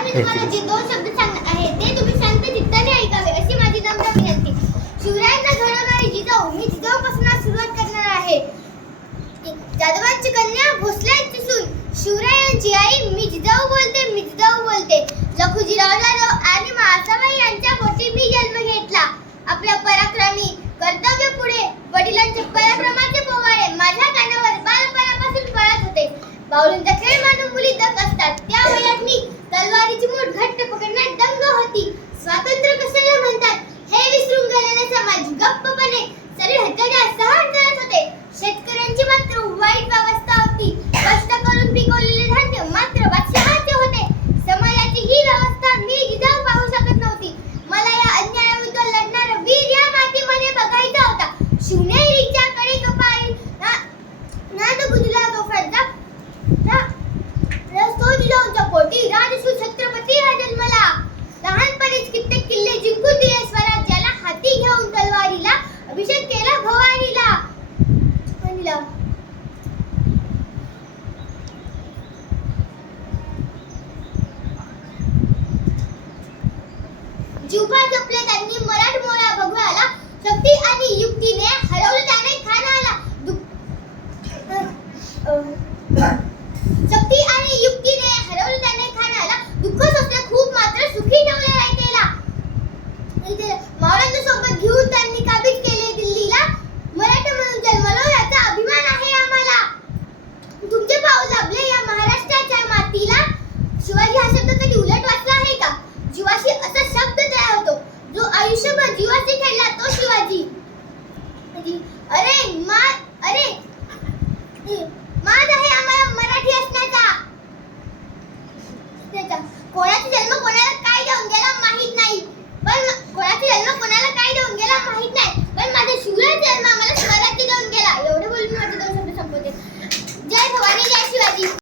आज मी तुम्हाला जे दोन शब्द सांगणार आहे ते तुम्ही शांत चित्ताने ऐकावे अशी माझी नम्र विनंती. शिवरायांना घडवणारी जिजाऊ. मी जिजाऊपासून सुरुवात करणार आहे. जाधवांची कन्या पोटी राजश्री छत्रपती हा जन्मला। लहानपणीच कित्येक किल्ले जिंकून दिले स्वराज्याला. हाती घेऊन तलवारीला अभिषेक केला भवानीला. भवानीला. जीवभर जपले त्यांनी मराठमोळा भगवाला शक्ती आणि युक्तीने हरवलं. Two.